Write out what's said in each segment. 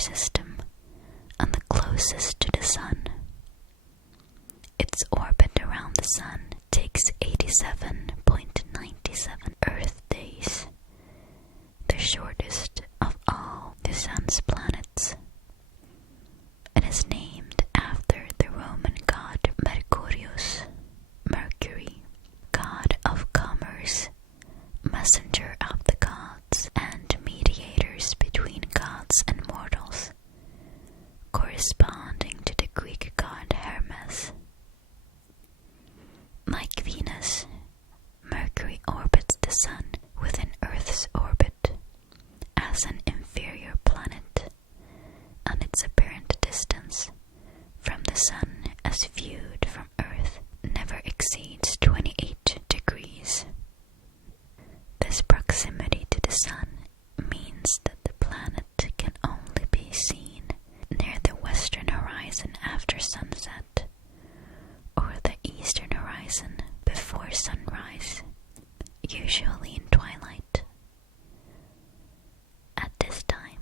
system and the closest to the Sun. Its orbit around the Sun takes 87.97 Earth days, the shortest of all the Sun's planets. It is named after the Roman god Mercurius, Mercury, god of commerce, messenger of the gods, and mediators between gods and mortals, corresponding to the Greek god Hermes. Like Venus, Mercury orbits the Sun within Earth's orbit as an inferior planet, and its apparent distance from the Sun as viewed from Earth never exceeds 28 degrees. This proximity to the Sun means that the planet can only be seen near the western horizon after sunset, or the eastern horizon before sunrise, usually in twilight. At this time,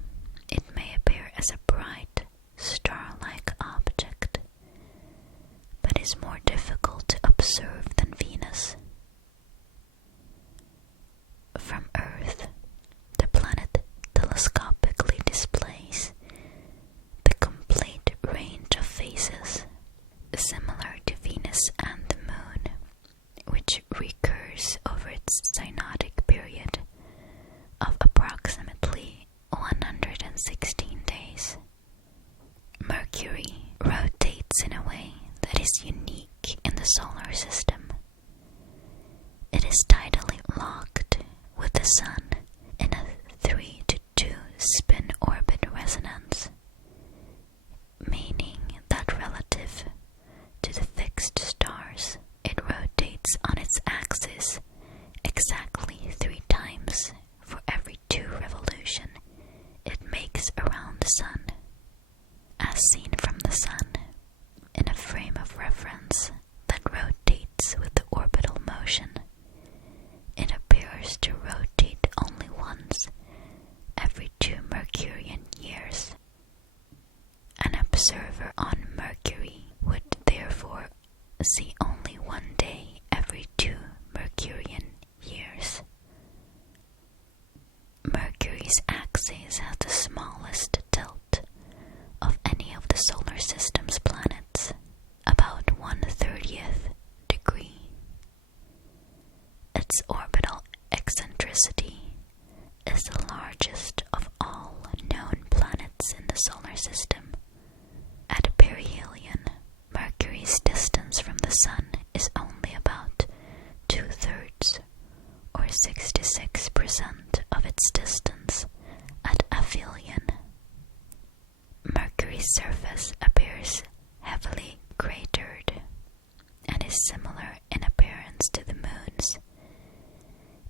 it may appear as a bright, star-like object, but is more difficult to observe than Venus. From Earth, the planet telescopically displays the complete range of phases, similar to Venus and the Moon, which recurs over its synodic period of approximately 116 days. Mercury rotates in a way that is unique in the solar system. It is tidally locked with the Sun in a 3-to-2 spin-orbit resonance, meaning that relative to the fixed stars, it rotates on its axis exactly 3 times for every 2 revolutions it makes around the Sun. As seen from the Sun, in a frame of reference that rotates with the orbital motion, it appears to rotate only once every 2 Mercurian years. An observer on Mercury would therefore see only 1 day every 2 Mercurian years. Mercury's axis has the smallest tilt of any of the solar system's planets, about 1/30th degree. Its orbital eccentricity is the largest of all known planets in the solar system. At perihelion, Mercury's distance from the Sun is only about 2/3, or 66% of its distance at aphelion. Mercury's surface appears heavily cratered and is similar in appearance to the Moon's,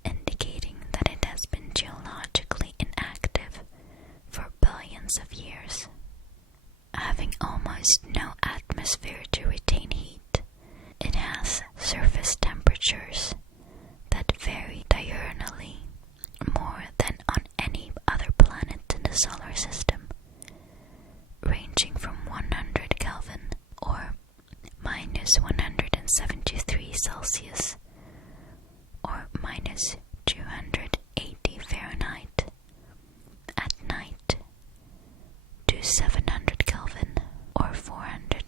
indicating that it has been geologically inactive for billions of years. Having almost no atmosphere to retain heat, it has surface temperatures that vary diurnally more than on any other planet in the solar system, ranging from 100 Kelvin or minus 173 Celsius or minus 280 Fahrenheit at night to 700 Kelvin or 400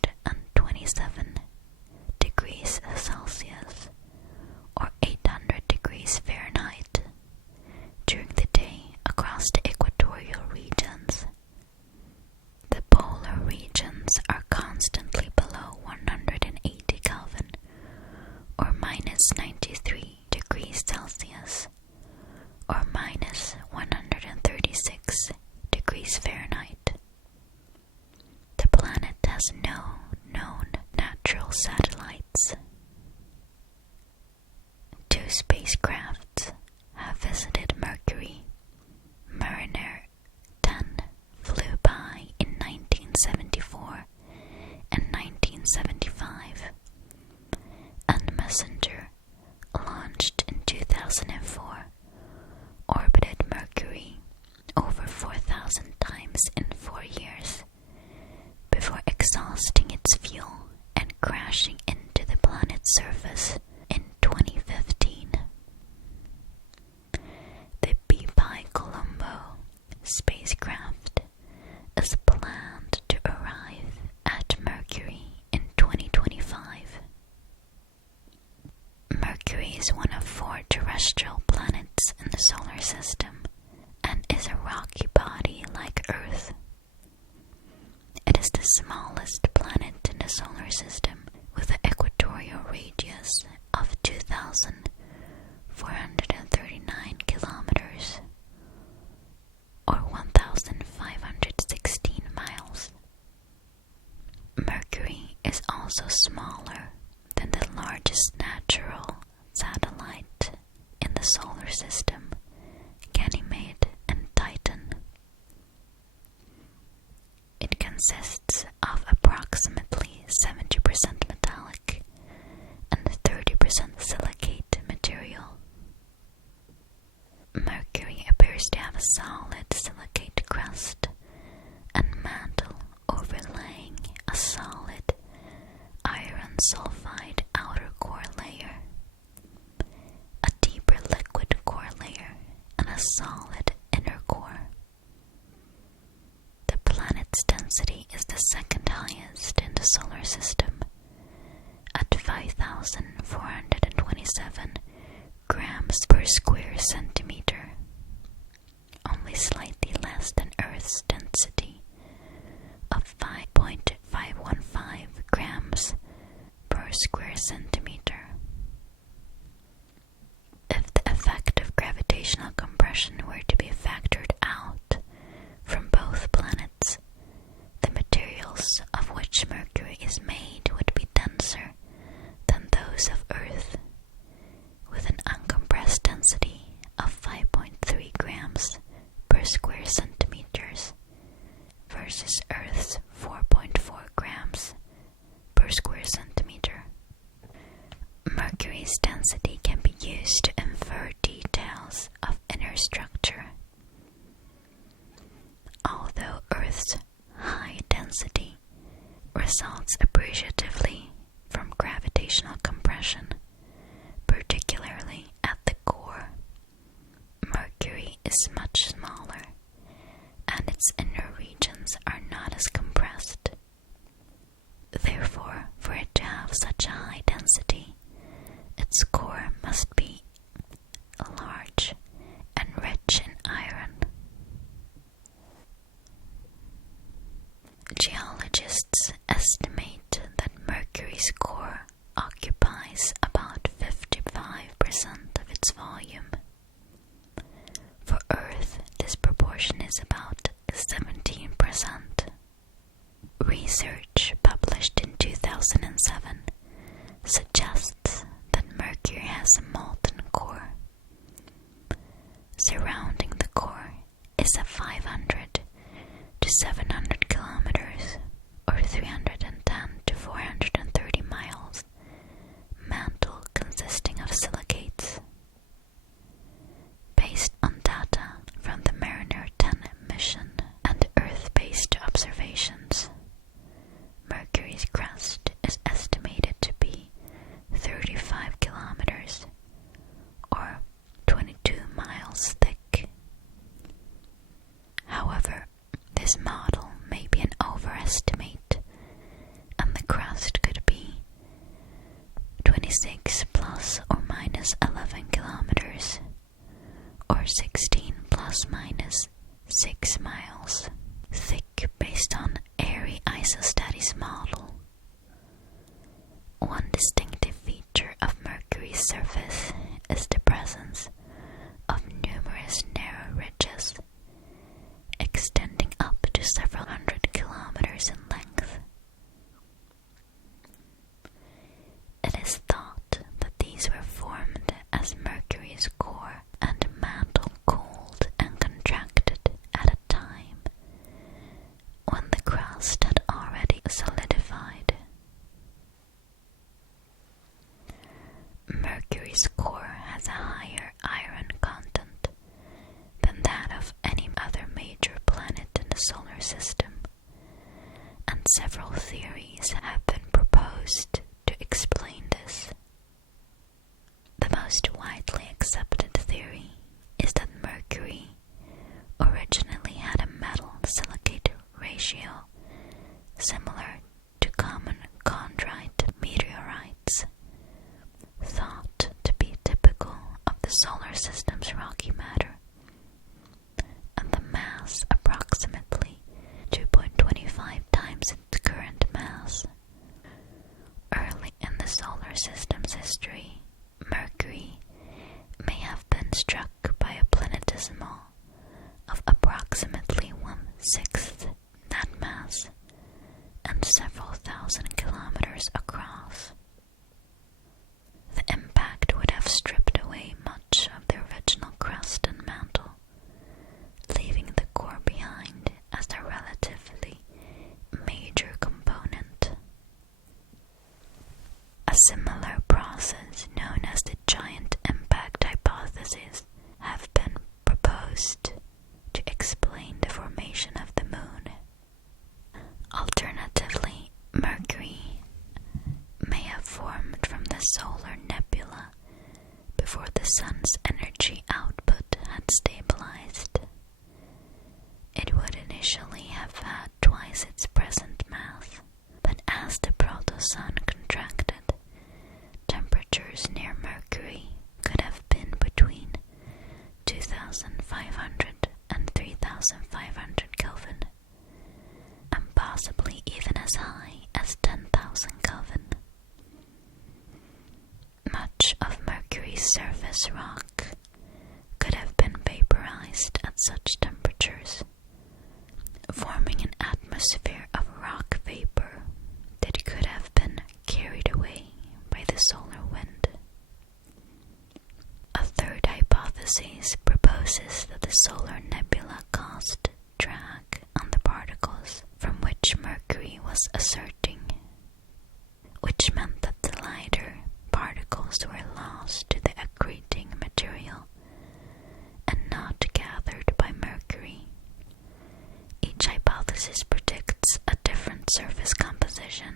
system and is a rocky body like Earth. It is the smallest planet in the solar system with an equatorial radius of 2,439 kilometers or 1,516 miles. Mercury is also smaller than the largest natural satellite in the solar system, Ganymede and Titan. It consists of approximately 70% metallic and 30% silicate material. Mercury appears to have a solid silicate crust and mantle overlaying a solid iron sulfide outer core layer, a deeper liquid core layer, and a solid inner core. The planet's density is the second highest in the solar system at 5,427 grams per square centimeter, only slightly less than Earth's density of 5.515 grams per square centimeter. If the effect of gravitational compression were to be factored out from both planets, the materials of which Mercury is made would be denser than those of Earth, with an uncompressed density of 5.3 grams per square centimeters versus Earth's 4.4 grams per square centimeter. Mercury's density can be used to infer details of inner structure. Although Earth's high density results appreciatively from gravitational compression, particularly at the core, Mercury is much smaller, and its inner regions are not as compressed. Therefore, for it to have such a high density, its core must be large and rich in iron. Geologists estimate that Mercury's core occupies about 55% of its volume. For Earth, this proportion is about 17%. Research published in 2007 suggests that Mercury has a molten core. Surrounding the core is a 500 to 700 kilometers or 310 to 430 miles mantle consisting of silicates. Based on data from the Mariner 10 mission and Earth-based observations, Mercury's crust is estimated to be 35 kilometers or 22 miles thick. However, this model may be an overestimate, and the crust could be 26 plus or minus 11 kilometers or 16 plus minus 6 miles thick based on Airy Isostatic model. One distinctive feature of Mercury's surface is the presence of numerous narrow ridges extending up to several hundred kilometers in length. It is thought that these were formed as Mercury's core and mantle cooled and contracted at a time when the crust had already solidified. Mercury's core has a higher iron content than that of any other major planet in the solar system, and several theories have been proposed to explain this. The most widely accepted theory is that Mercury originally had a metal-silicate ratio similar to common chondrite meteorites, thought to be typical of the solar system's rocky matter, similar process known as the giant impact hypothesis have been proposed to explain the formation of the moon. Alternatively, Mercury may have formed from the solar nebula before the sun's energy output had stabilized. It would initially have had twice its present mass, but as the proto-sun contracted, temperatures near Mercury could have been between 2,500 and 3,500 Kelvin, and possibly even as high as 10,000 Kelvin. Much of Mercury's surface rock could have been vaporized at such temperatures, forming an atmosphere of rock vapor that could have been carried away by the solar wind. A third hypothesis proposes that the solar nebula caused drag on the particles from which Mercury was asserting, which meant that the lighter particles were lost to the accreting material and not gathered by Mercury. Each hypothesis predicts a different surface composition.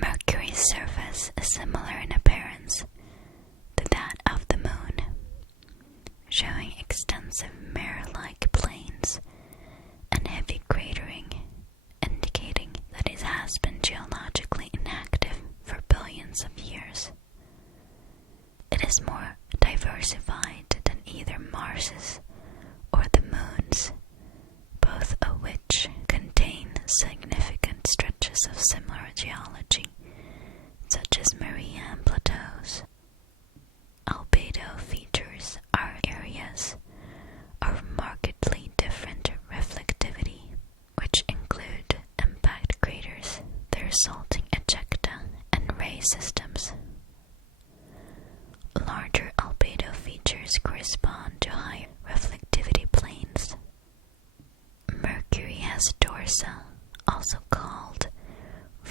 Mercury's surface is similar in appearance to that of the moon, showing extensive mirror-like plains and heavy cratering, indicating that it has been geologically inactive for billions of years. It is more diversified than either Mars's or the moon's, both of which contain significant stretches of similar geology, such as Maria plateaus. Albedo features are areas of markedly different reflectivity, which include impact craters, the resulting ejecta, and ray systems. Larger albedo features correspond to higher reflectivity planes. Mercury has dorsa, also called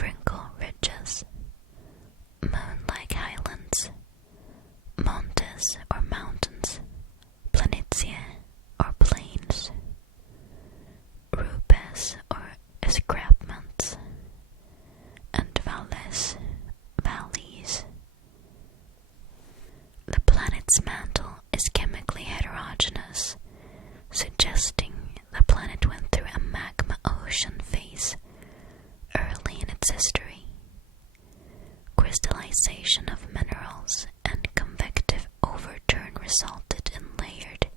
wrinkle ridges, moon-like highlands, montes or mountains, planitia or plains, rubes or escarpments, and valles, valleys. The planet's mantle is chemically heterogeneous, suggesting the planet went through a magma ocean phase early in its history. Crystallization of minerals and convective overturn resulted in layered,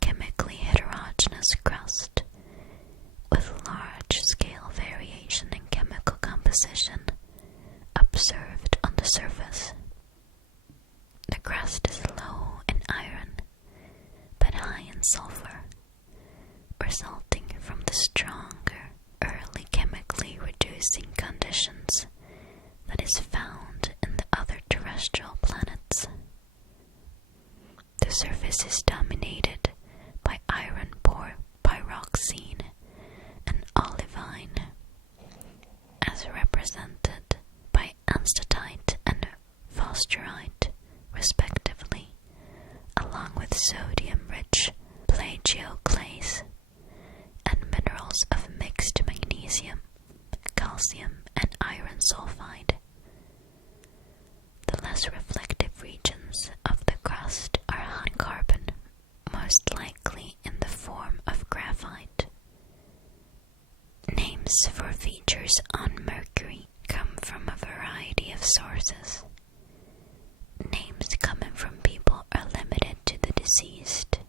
chemically heterogeneous crust, with large-scale variation in chemical composition observed on the surface. The crust is low in iron, but high in sulfur, resulting from the stronger, early chemically reducing conditions that is found in the other terrestrial planets. The surface is dominated by iron poor pyroxene and olivine, as represented by anstatite and forsterite, respectively, along with sodium-rich plagioclase and minerals of mixed magnesium, calcium, and iron sulfide. The less reflective regions of the crust are high in carbon, most likely in the form of graphite. Names for features on Mercury come from a variety of sources. Names coming from people are limited to the deceased.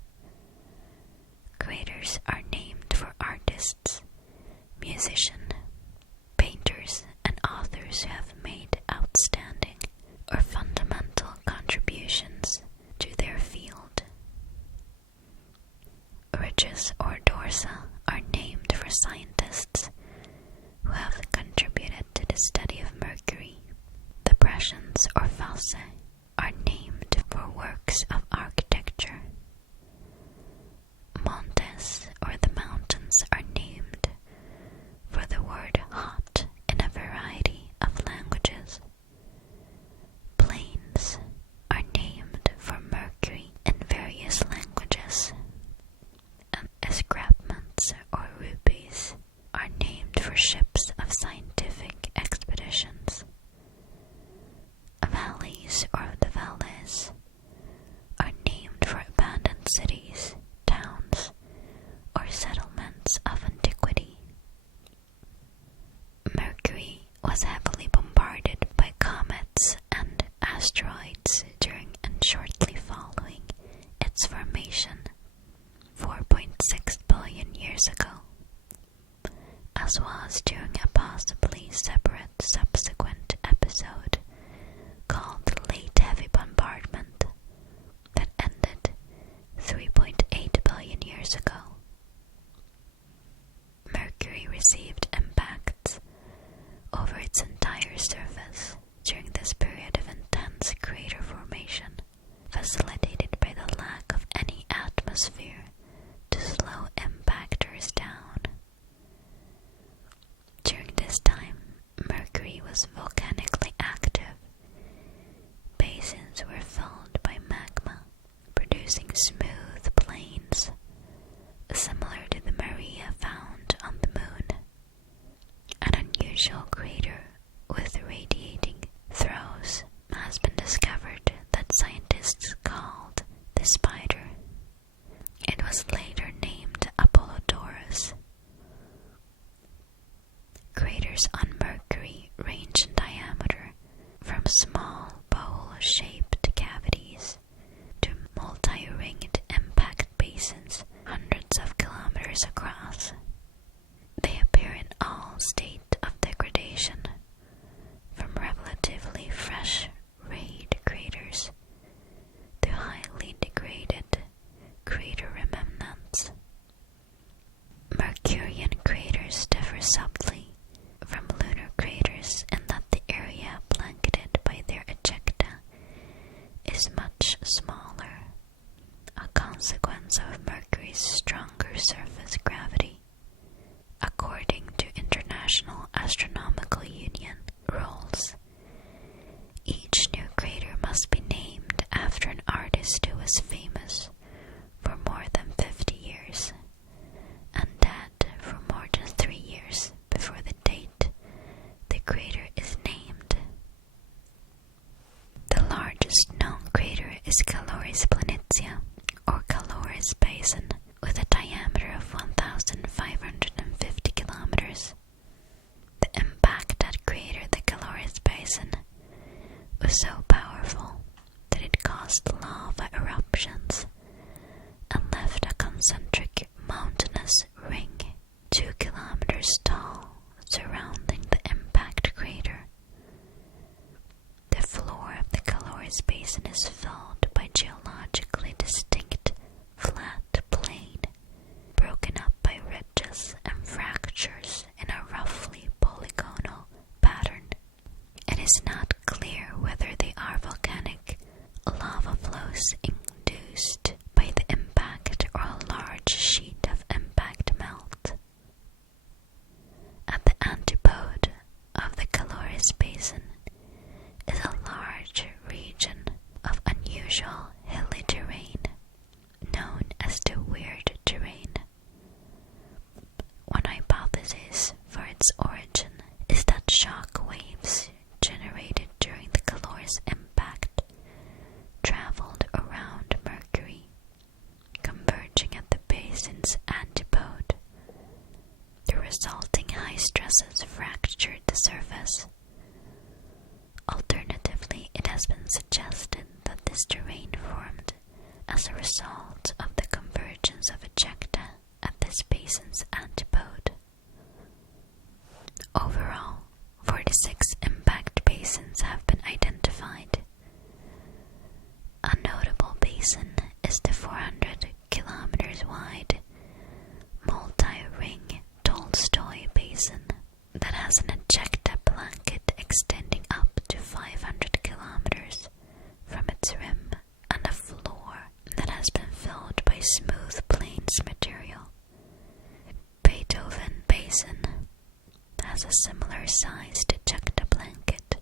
Craters are named for artists, musicians, painters, and authors who have made outstanding or fundamental contributions to their field. Ridges or dorsa are named for scientists who have contributed to the study of Mercury. Depressions or foci are named for works of architecture. Montes, or the mountains, are named for the word hot in a variety formation 4.6 billion years ago, as was during a possibly separate subsequent episode called the Late Heavy Bombardment that ended 3.8 billion years ago. Mercury received impacts over its entire surface during this period of intense crater formation, facilitated by the lack of any atmosphere to slow impactors down. During this time, Mercury was volcanically active. Basins were filled by magma, producing smooth plains, similar to the Maria found on the Moon. An unusual crater with radiating throws has been discovered that scientists called the Spider. It was later named Apollodorus. Craters on Mercury range in diameter from small bowl-shaped cavities to multi-ringed impact basins hundreds of kilometers across. They appear in all state of degradation, from relatively fresh rayed craters to highly degraded crater remnants. Mercurian craters differ subtly from lunar craters in that the area blanketed by their ejecta is much smaller, a consequence of Mercury's stronger surface gravity. According to International Astronomical Union rules, each new crater must be named after an artist who was famous for more than 50 years and dead for more than 3 years before the date the crater is named. The largest known crater is Caloris Planitia, or Caloris Basin, with a diameter of 1,550 kilometers. The impact at crater the Caloris Basin was so powerful that it caused lava eruptions and left a concentric mountainous ring 2 kilometers tall surrounding the impact crater. The floor of the Caloris Basin is filled by geologically distinct flat plain, broken up by ridges and fractures in a roughly polygonal pattern. It is not clear whether they are volcanic lava flows induced by the impact or a large sheet of impact melt. At the antipode of the Caloris Basin is a large region of unusual hilly terrain known as the Weird Terrain. One hypothesis for its origin is that shock waves generated during the Caloris impact traveled around Mercury, converging at the basin's antipode. The resulting high stresses fractured the surface. Alternatively, it has been suggested that this terrain formed as a result of the convergence of ejecta at this basin's antipode. Overall, 46 impact basins have been identified. A notable basin is the 400 kilometers wide multi-ring Tolstoy Basin that has an ejecta blanket extending up to 500 kilometers from its rim and a floor that has been filled by smooth plains material. Beethoven Basin has a similar sized ejecta blanket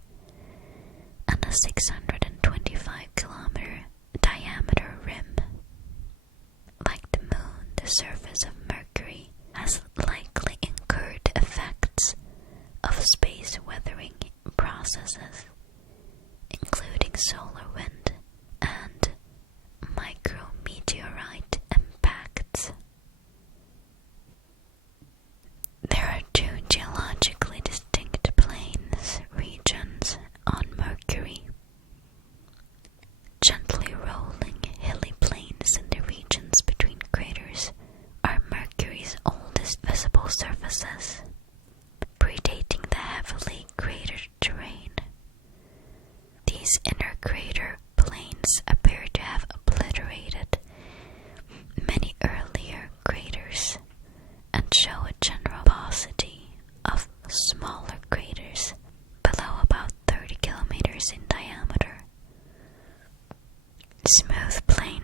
and a 625 kilometer diameter rim. Like the Moon, the surface of Mercury has likely incurred effects of space weathering processes, including solar wind and micrometeorite impacts. There are 2 geologically distinct plains regions on Mercury.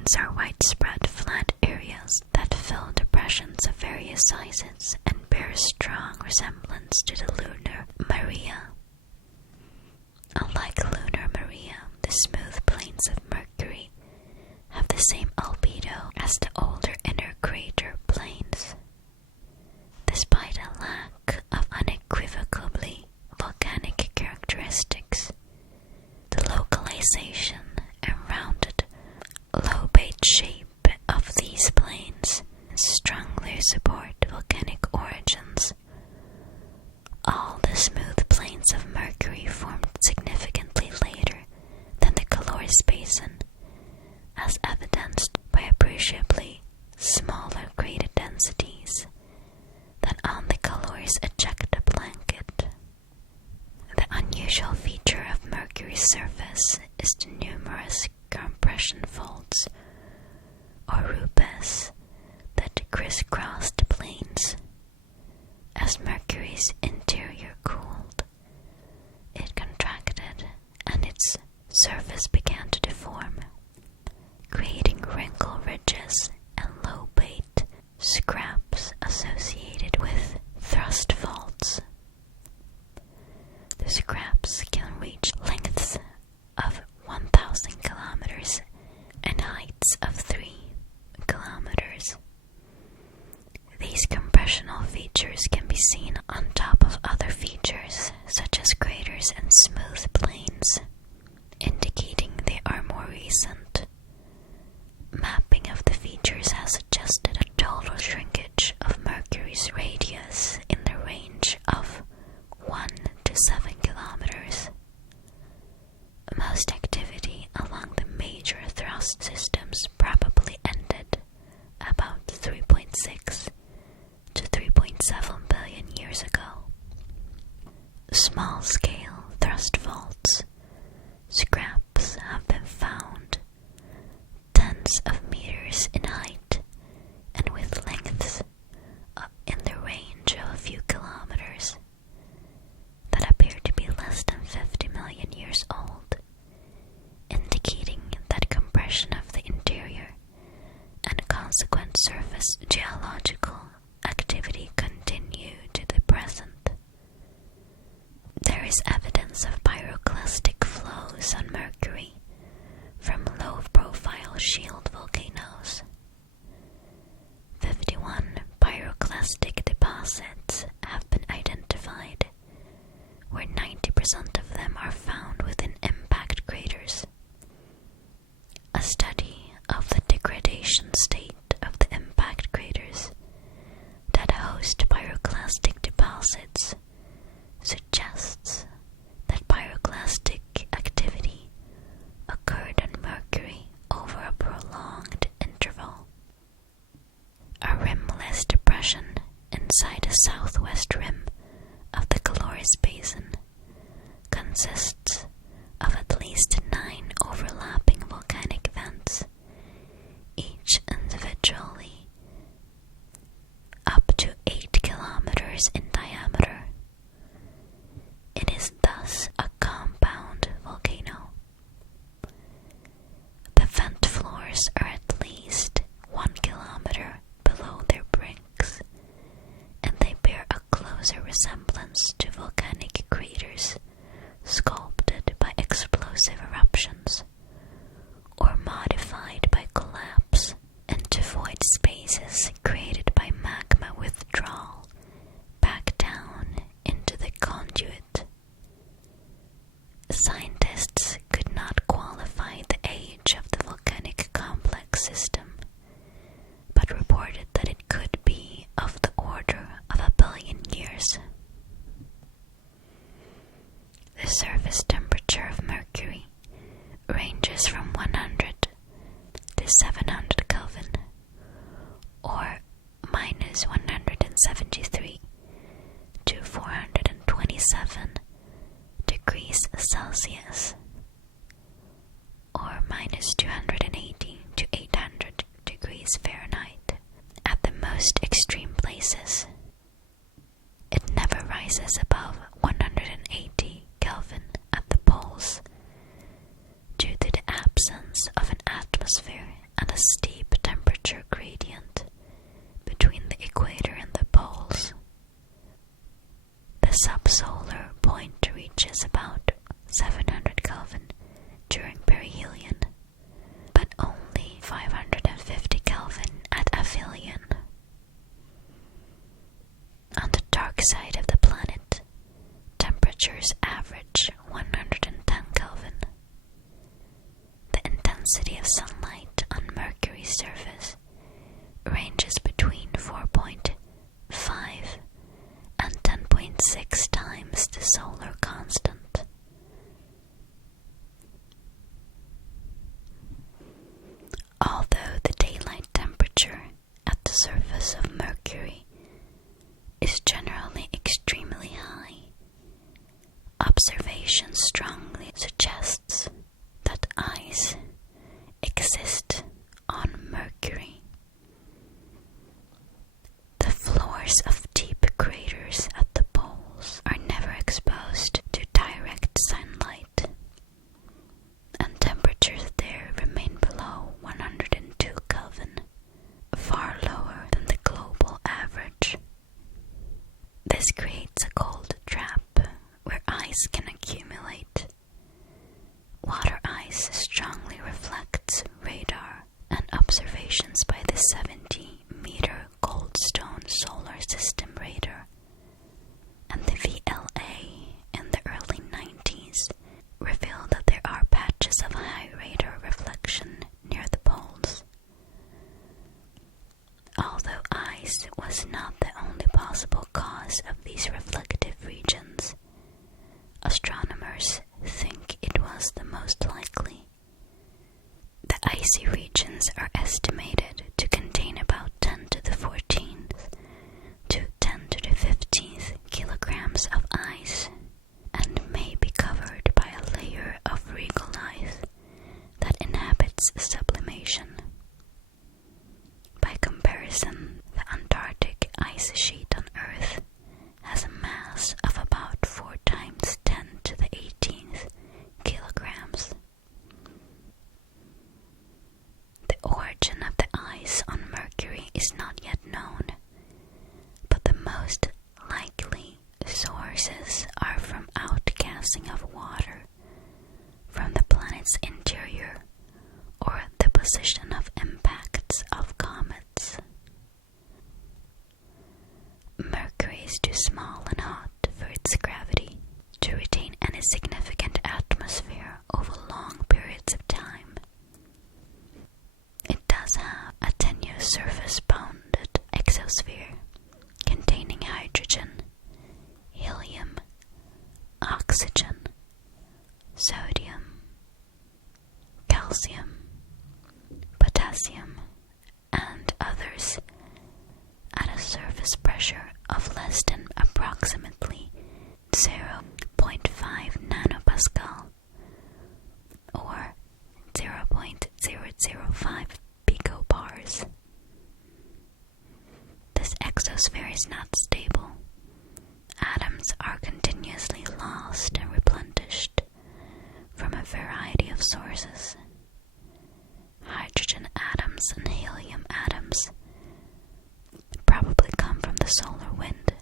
plains are widespread flat areas that fill depressions of various sizes and bear a strong resemblance to the lunar Maria. Unlike lunar Maria, the smooth plains of Mercury have the same albedo as the older inner crater plains. Despite a lack of unequivocally volcanic characteristics, the localization and rounded, lobate shape of these plains strongly support volcanic origins. All the smooth plains of Mercury formed significantly later than the Caloris Basin, as evidenced by appreciably smaller crater densities than on the Caloris ejecta blanket. The unusual feature of Mercury's surface is the numerous compression folds, or rupes, that crisscross the plains. As Mercury's interior cooled, it contracted and its surface began to deform, creating wrinkle ridges and lobate scraps associated with thrust faults. The scraps can reach lengths of 1,000 kilometers and heights of 3 kilometers. These compressional features can be seen on top of other features such as craters and smooth plains, indicating they are more recent. Mapping of the features has suggested a total shrinkage of Mercury's radius in the range of 1 to 7 kilometers. Most activity along the major thrust systems probably ended about 3.6 to 3.7 billion years ago. Small-scale thrust faults, scraps have been found tens of meters in height and with lengths in the range of a few kilometers that appear to be less than 50 million years old, indicating that compression of the interior and consequent surface geological activity continue to the present. There is evidence of pyroclastic flows on Mercury from low-profile shield volcanoes. 51 pyroclastic deposits have been identified, where 90% of them are found within impact craters. A study of the degradation state of the impact craters that host pyroclastic deposits suggests that pyroclastic activity occurred on Mercury over a prolonged interval. A rimless depression inside the southwest rim of the Caloris Basin consists of at least 9 overlapping volcanic vents, each individually up to 8 kilometers in diameter. It is thus a compound volcano. The vent floors are at least 1 kilometer below their brinks, and they bear a closer resemblance to volcanic craters sculpted by explosive eruptions or modified by collapse into void spaces created by magma withdrawal back down into the conduit. Scientists could not qualify the age of the volcanic complex system, but reported that it could be of the order of 1 billion years. The surface temperature of Mercury ranges from 100 to 700 Kelvin, or minus 173 to 427 degrees Celsius, or minus 280 to 800 degrees Fahrenheit at the most extreme places. It never rises above 180 Kelvin at the poles due to the absence of an atmosphere and a steep temperature gradient between the equator and the poles. The subsolar point reaches about 700 Kelvin during perihelion, but only 550 Kelvin at aphelion. On the dark side of the planet, temperatures average 110 Kelvin. The intensity of sunlight on Mercury's surface ranges between 4.5 and 10.6 times the solar constant. Although the daylight temperature at the surface of Mercury is generally extremely high, observation strongly suggests that ice exists on Mercury. The floors of deep craters at the poles are never exposed to direct sunlight, and temperatures there remain below 102 Kelvin, far lower than the global average. This creates a cold trap where ice can accumulate. Water ice strongly reflects radar, and observations by the 70-meter Goldstone Solar System radar and the VLA in the early 90s revealed that there are patches of high radar reflection near the poles. Although ice was not the only possible cause of these reflective regions, astronomers think it was the most likely. The icy regions are estimated to contain about 10 to the 14th to 10 to the 15th kilograms of ice, and may be covered by a layer of regolith that inhabits sublimation. By comparison, the Antarctic ice sheet on Earth has a mass of about 4 times 10 to the 18th kilograms. The origin of the ice on Mercury is not yet known, but the most likely sources are from outgassing of water from the planet's interior or the position of impacts of comets. Mercury is too small and hot for its gravity to retain any significant atmosphere over long periods of time. It does have a tenuous surface-bounded exosphere containing hydrogen, helium, oxygen, sodium, calcium, potassium, and others at a surface pressure of less than approximately 0.5 nanopascal or 0.005 picobars. This exosphere is not stable. Atoms are continuously lost and replenished from a variety of sources. Hydrogen atoms and helium atoms probably come from the solar wind,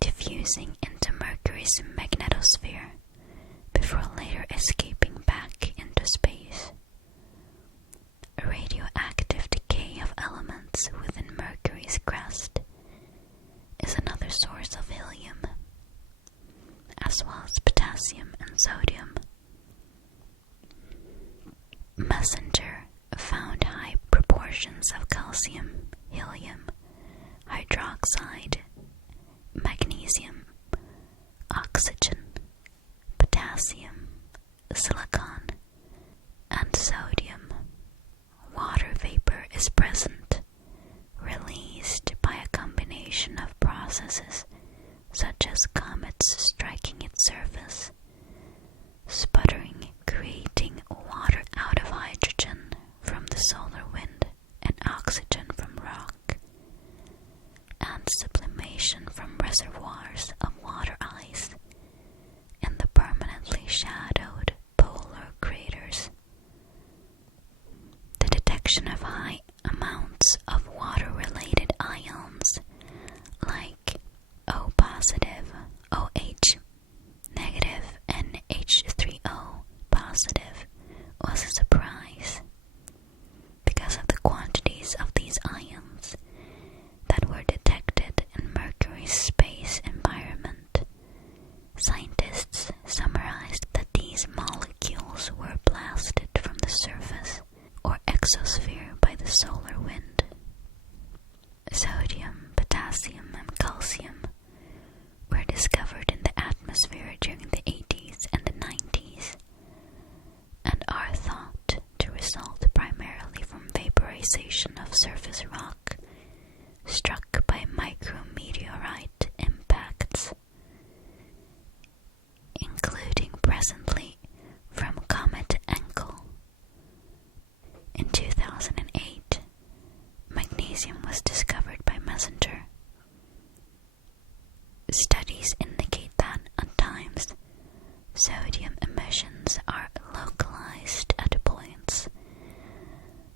diffusing into Mercury's magnetosphere before later escaping back into space. A radioactive decay of elements within Mercury's crust is another source of helium, as well as potassium and sodium. Messenger found high proportions of calcium, helium, hydroxide, magnesium, oxygen, potassium, silicon, and sodium. Water vapor is present, released by a combination of processes such as comets striking its surface, sputtering, creating water out of hydrogen from the solar wind and oxygen from rock, and sublimation from reservoirs of water ice in the permanently shadowed polar craters. The detection of high surface rock struck by micrometeorite impacts, including presently from Comet Encke. In 2008, magnesium was discovered by Messenger. Studies indicate that at times sodium emissions are localized at points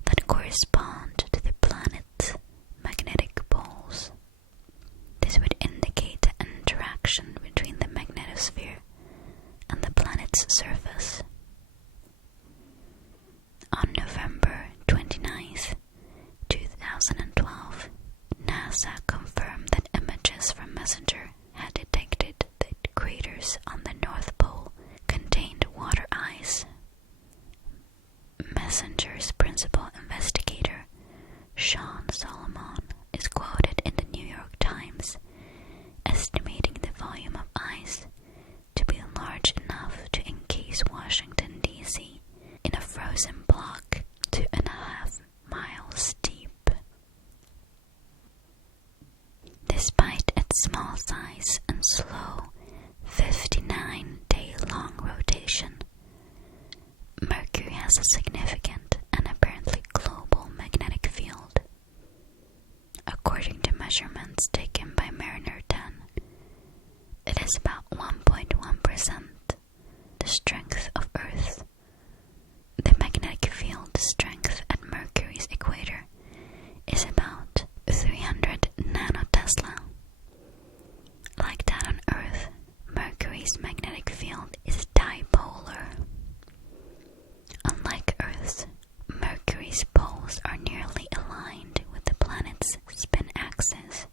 that correspond to the planet's magnetic poles. This would indicate an interaction between the magnetosphere and the planet's surface. On November 29th, 2012, NASA confirmed that images from Messenger had detected that craters on the North Pole contained water ice. Messenger's principal investigator, Sean Solomon, is quoted in the New York Times estimating the volume of ice to be large enough to encase Washington, D.C. in a frozen block 2.5 miles deep. Despite its small size and slow 59-day-long rotation, Mercury has a significant and apparently global magnetic field. According to measurements taken by Mariner 10, it is about 1.1% the strength of Earth. The magnetic field strength at Mercury's equator is about 300 nanotesla. Like that on Earth, Mercury's magnetic field is dipolar. Unlike Earth's, Mercury's poles are nearly aligned with the planet's spin axis.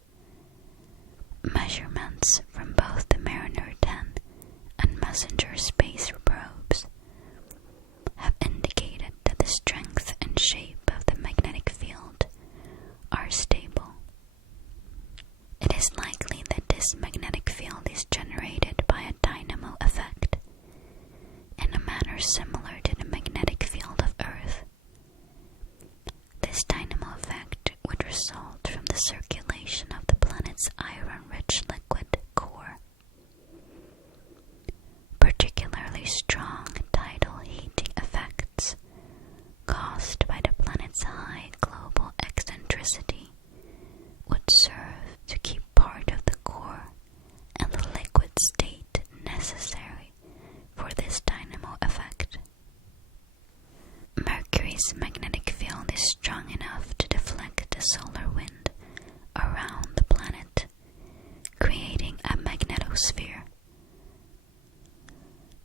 Measurements from both the Mariner 10 and Messenger space probes have indicated that the strength and shape of the magnetic field are stable. It is likely that this magnetic field is generated by a dynamo effect in a manner similar to the magnetic field of Earth. This dynamo effect would result from the circulation of the planet's iron-rich liquid core. Particularly strong tidal heating effects caused by the planet's high global eccentricity would serve to keep part of the core in the liquid state necessary for this dynamo effect. Mercury's magnetic field is strong enough to deflect the solar wind around the planet, creating a magnetosphere.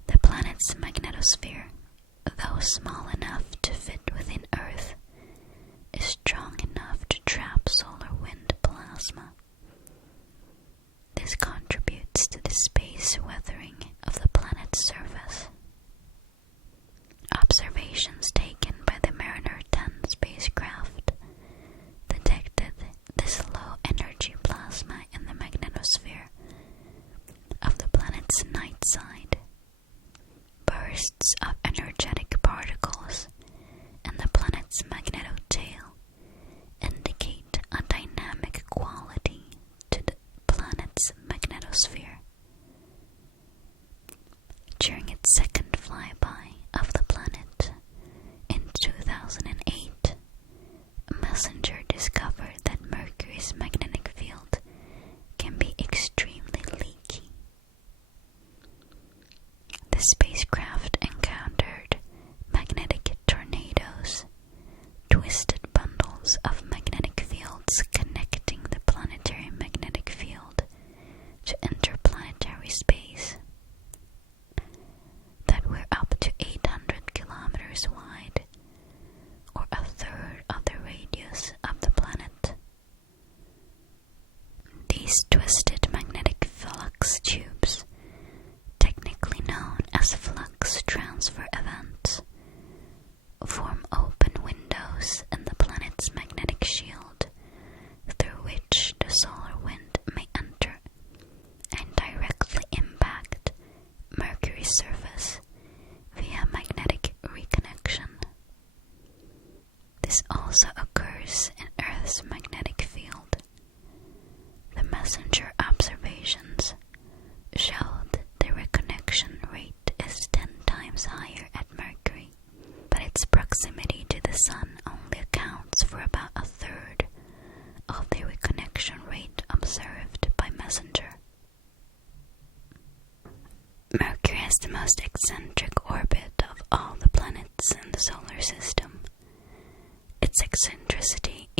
The planet's magnetosphere, though small enough to fit within Earth, is strong enough to trap solar wind plasma. This contributes to the space weathering of the planet's surface. Observations taken by the Mariner 10 spacecraft detect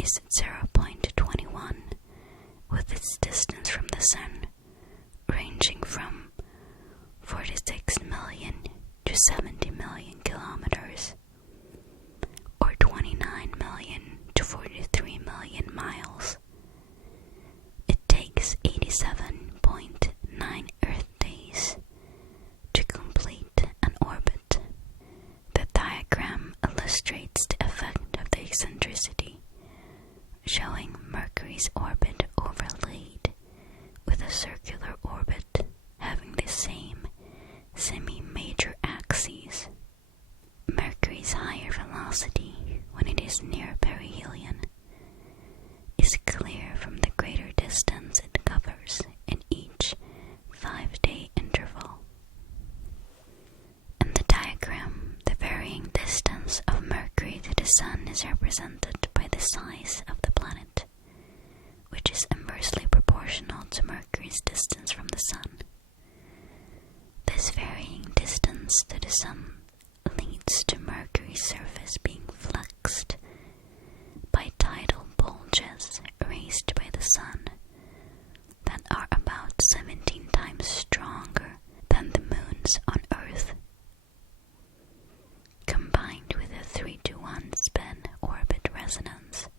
is 0.21, with its distance from the Sun ranging from 46 million to 70 million kilometers, or 29 million to 43 million miles. It takes 87.9 Earth days to complete an orbit. The diagram illustrates the effect of the eccentricity, showing Mercury's orbit overlaid with a circular orbit having the same semi-major axes. Mercury's higher velocity when it is near perihelion is clear from the greater distance it covers in each 5-day interval. In the diagram, the varying distance of Mercury to the Sun is represented by the size of the planet, which is inversely proportional to Mercury's distance from the Sun. This varying distance to the Sun leads to Mercury's surface being flexed by tidal bulges raised by the Sun that are about 17 times stronger than the moons on Earth. Combined with a 3-to-1 spin orbit resonance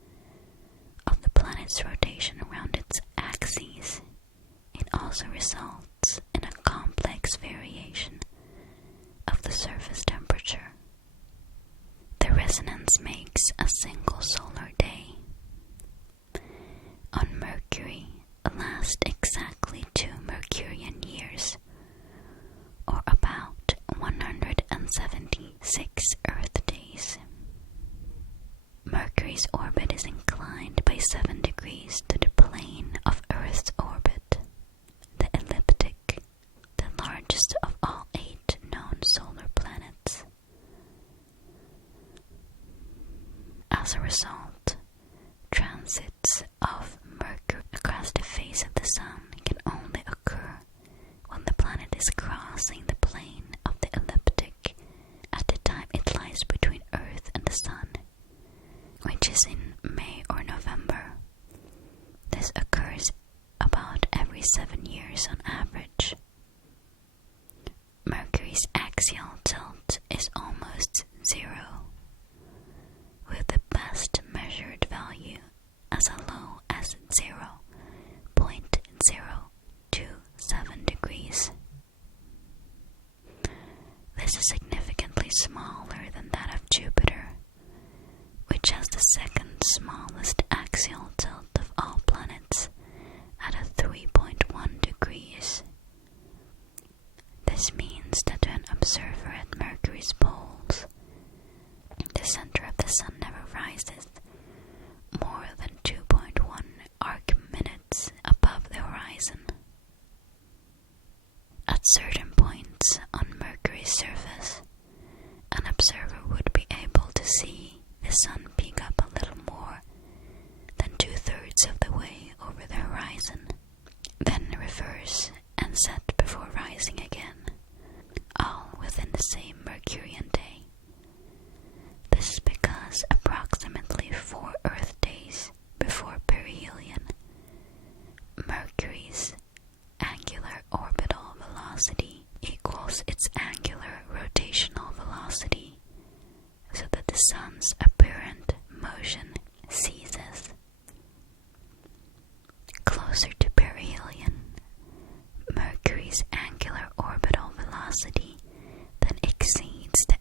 of the planet's rotation around its axes, it also results in a complex variation of the surface temperature. The resonance makes a single solar day on Mercury last exactly 2 Mercurian years, or about 176 Earth days. Mercury's orbit is inclined by 7 degrees to the plane of Earth's orbit, the ecliptic, the largest of all 8 known solar planets. As a result, transits of Mercury across the face of the Sun can only occur when the planet is crossing the plane of the ecliptic at the time it lies between Earth and the Sun, which is in May or November. This occurs about every 7 years on average. Mercury's axial tilt is almost 0, with the best measured value as low as 0.027 degrees. This is significantly smaller than that of Jupiter, which has the second smallest axial tilt of all planets at a 3.1 degrees. This means that to an observer at Mercury's poles, the center of the Sun never rises more than 2.1 arc minutes above the horizon. At certain points on Mercury's surface, an observer would be able to see the Sun peak up a little more than 2/3 of the way over the horizon, then reverse and set before rising again, all within the same Mercurian day. This is because approximately 4 Earth days before perihelion, Mercury's angular orbital velocity equals its angular rotational velocity, so that the Sun's apparent motion ceases. Closer to perihelion, Mercury's angular orbital velocity then exceeds the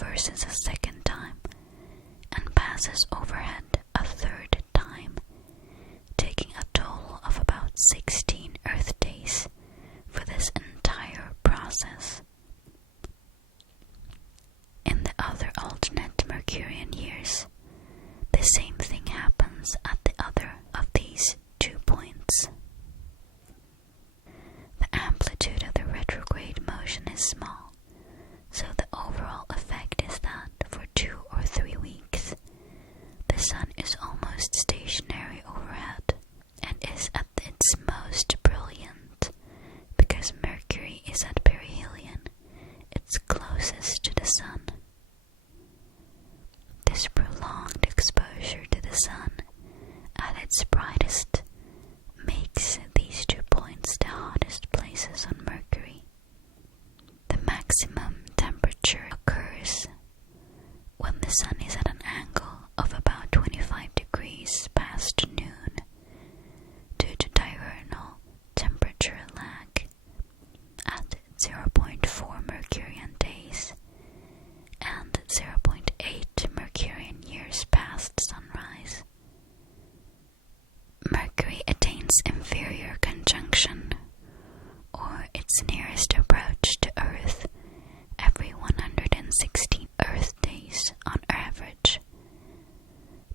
reverses a second time and passes overhead a third time, taking a total of about 16 Earth days for this entire process. In the other alternate Mercurian years, the same thing happens at the other of these 2 points. The amplitude of the retrograde motion is small, so the overall effect is that for 2 or 3 weeks, the sun is almost stationary overhead and is at its most brilliant because Mercury is at perihelion, its closest to the sun. This prolonged exposure to the sun at its brightest makes these 2 points the hottest places on Mercury. The maximum temperature occurs when the sun is at an angle of about 25 degrees past noon due to diurnal temperature lag at 0.4 Mercurian days and 0.8 Mercurian years past sunrise. Mercury attains inferior conjunction, or its nearest approach to Earth, every 116 Earth days on average,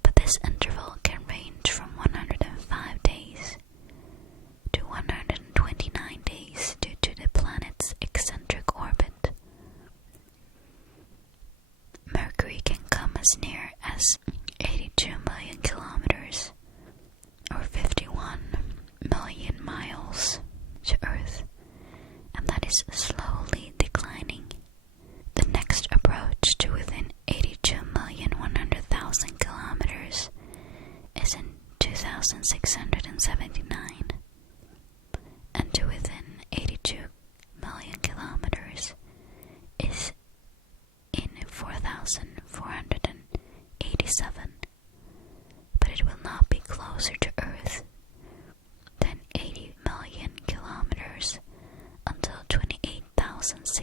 but this interval can range from 105 days to 129 days due to the planet's eccentric orbit. Mercury can come as near as 82 million kilometers, or 51 million miles, to Earth, and that is slowly declining. The next approach to within 82,100,000 kilometers is in 2679, and to within 82 million kilometers is in 4,487, but it will not be closer to Earth than 80 million kilometers until 28,600